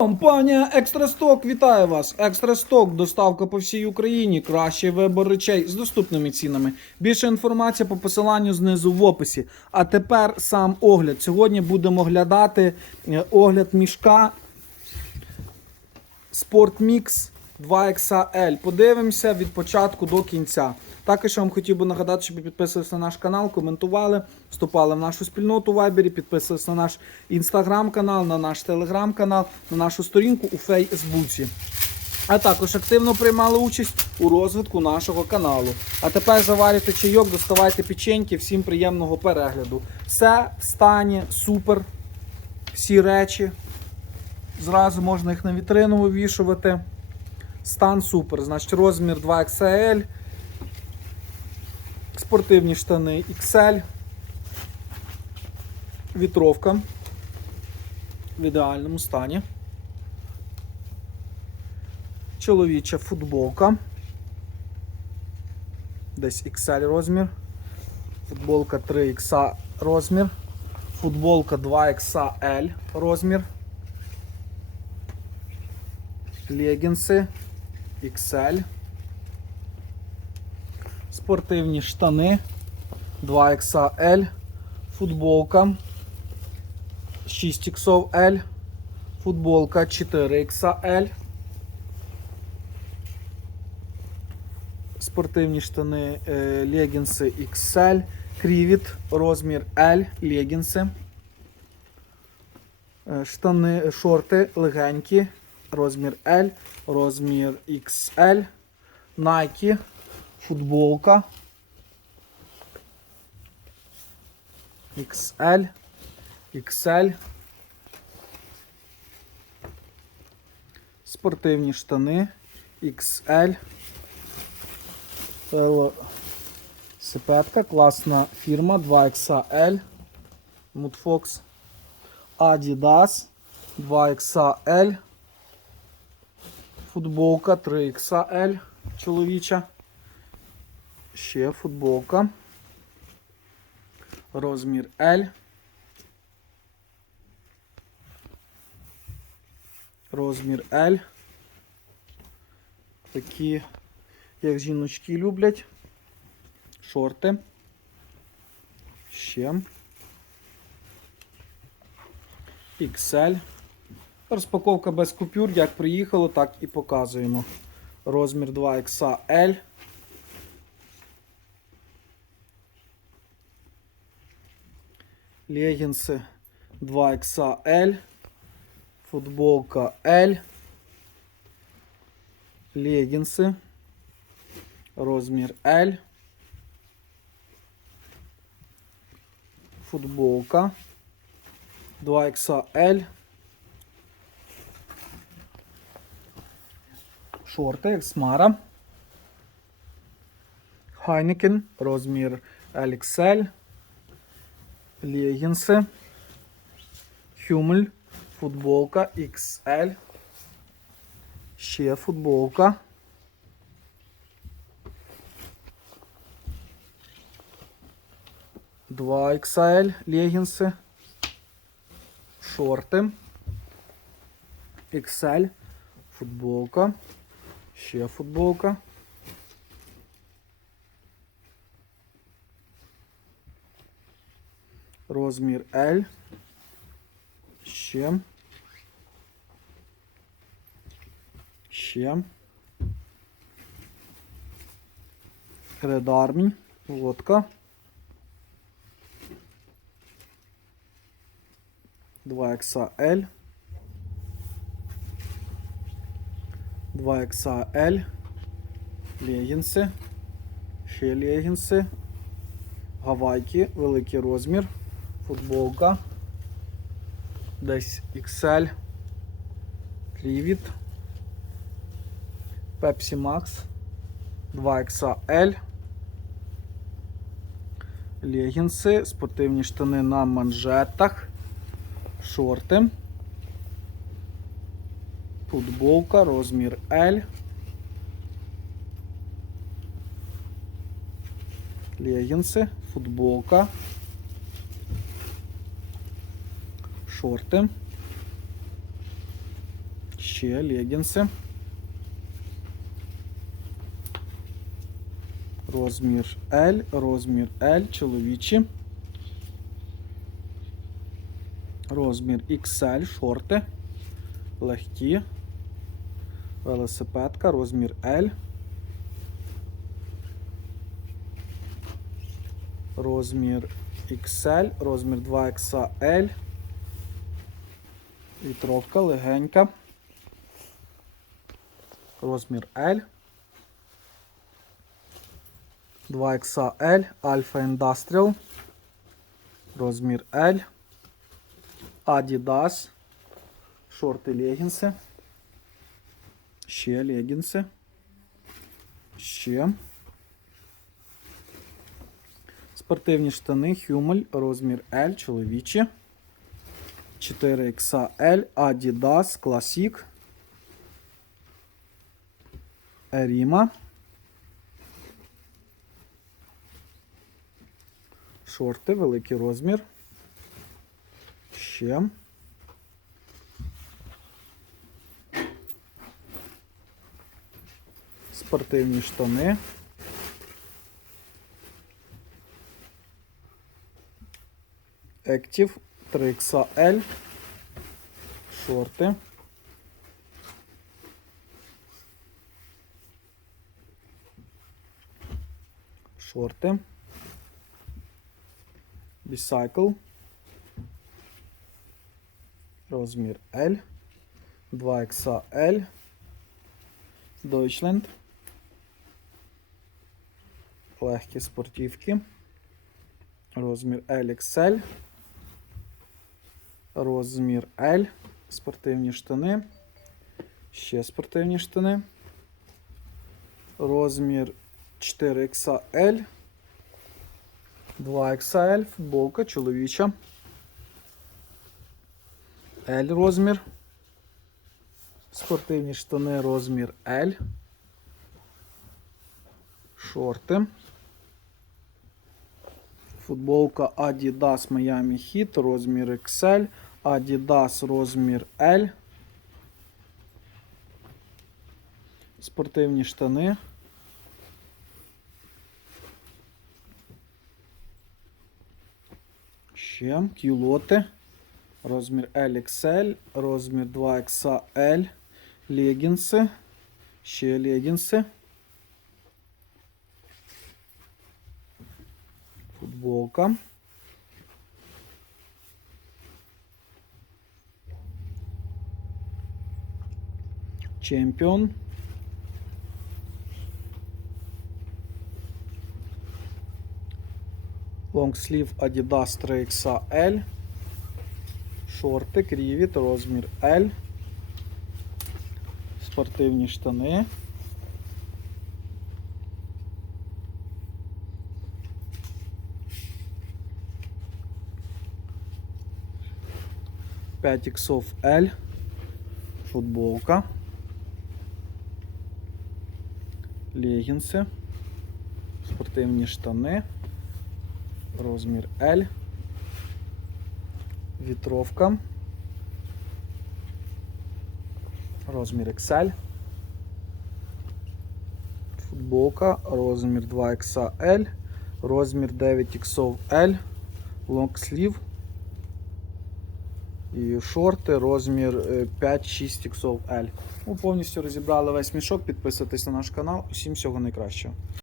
Компанія Екстрасток вітає вас. Екстрасток, доставка по всій Україні. Кращий вибор речей з доступними цінами. Більше інформація по посиланню знизу в описі. А тепер сам огляд. Сьогодні будемо оглядати е, огляд мішка Спортмікс 2XL. Подивимося від початку до кінця. Також я вам хотів би нагадати, щоб підписувалися на наш канал, коментували, вступали в нашу спільноту в Вайбері, підписувалися на наш інстаграм-канал, на наш телеграм-канал, на нашу сторінку у Фейсбуці. А також активно приймали участь у розвитку нашого каналу. А тепер заварюйте чайок, доставайте печеньки, всім приємного перегляду. Все в стані, супер. Всі речі. Зразу можна їх на вітрину вивішувати. Стан супер. Значить, розмір 2XL. Спортивні штани XL. Вітровка. В ідеальному стані. Чоловіча футболка. Десь XL розмір. Футболка 3X розмір. Футболка 2XL розмір. Легінси XL. Спортивні штани 2XL. Футболка 6XL. Футболка 4XL. Спортивні штани е, легінси XL. Крівіт розмір L. Легінси. Е, Штани, шорти легенькі. Розмір L, розмір XL. Nike. Футболка. XL. XL. Спортивні штани. XL. Велосипедка. Класна фірма 2XL. Moodfox. Adidas. 2XL. Футболка 3XL чоловіча. Ще футболка. Розмір L. Розмір L. Такі, як жіночки люблять. Шорти. Ще. XL. Розпаковка без купюр, як приїхало, так і показуємо. Розмір 2XL. Легінси 2XL. Футболка L. Легінси. Розмір L. Футболка 2XL. Шорти, як смара. Хайнекен, розмір LXL. Легінси. Хюмель. Футболка XL. Ще футболка. Два XL легінси. Шорти. XL. Футболка. Ще футболка. Розмір L. Ще. Ще. Red Army. Водка. 2XL. 2XL. Легінси. Ще легінси. Гавайки. Великий розмір. Футболка. Десь XL. Клівіт. Pepsi Max. 2XL. Легінси. Спортивні штани на манжетах. Шорти. Футболка, розмір L. Легінси, футболка. Шорти. Ще легінси. Розмір L, розмір L, чоловічі. Розмір XL, шорти. Легкі. Велосипедка, розмір L. Розмір XL, розмір 2XL. Вітровка легенька. Розмір L. 2XL, Alpha Industrial. Розмір L. Adidas. Шорти легінси. Ще легінси. Ще. Спортивні штани Hummel, розмір L, чоловічі. 4XL, Adidas, Classic. Erima. Шорти, великий розмір. Ще. Спортивні штани. Active 3XL. Шорти. Шорти. Bicycle. Розмір L. 2XL. Deutschland. Легкі спортивки. Розмір LXL. Розмір L. Спортивні штани. Ще спортивні штани. Розмір 4XL. 2XL. Футболка чоловіча. L розмір. Спортивні штани розмір L. Шорти. Футболка Adidas Miami Heat, розмір XL, Adidas розмір L. Спортивні штани. Ще кюлоти. Розмір LXL, розмір 2XL, легінси. Ще легінси. Футболка. Чемпіон. Лонгслів Adidas 3XL. Шорти, крівіт, розмір L. Спортивні штани. П'ять іксов L. Футболка. Легінси. Спортивні штани. Розмір L. Вітровка. Розмір XL. Футболка. Розмір 2XL. Розмір 9XL. Лонгслів. І шорти, розмір е, 5-6 XL. Ну, повністю розібрали весь мішок. Підписуйтесь на наш канал. Усім всього найкращого.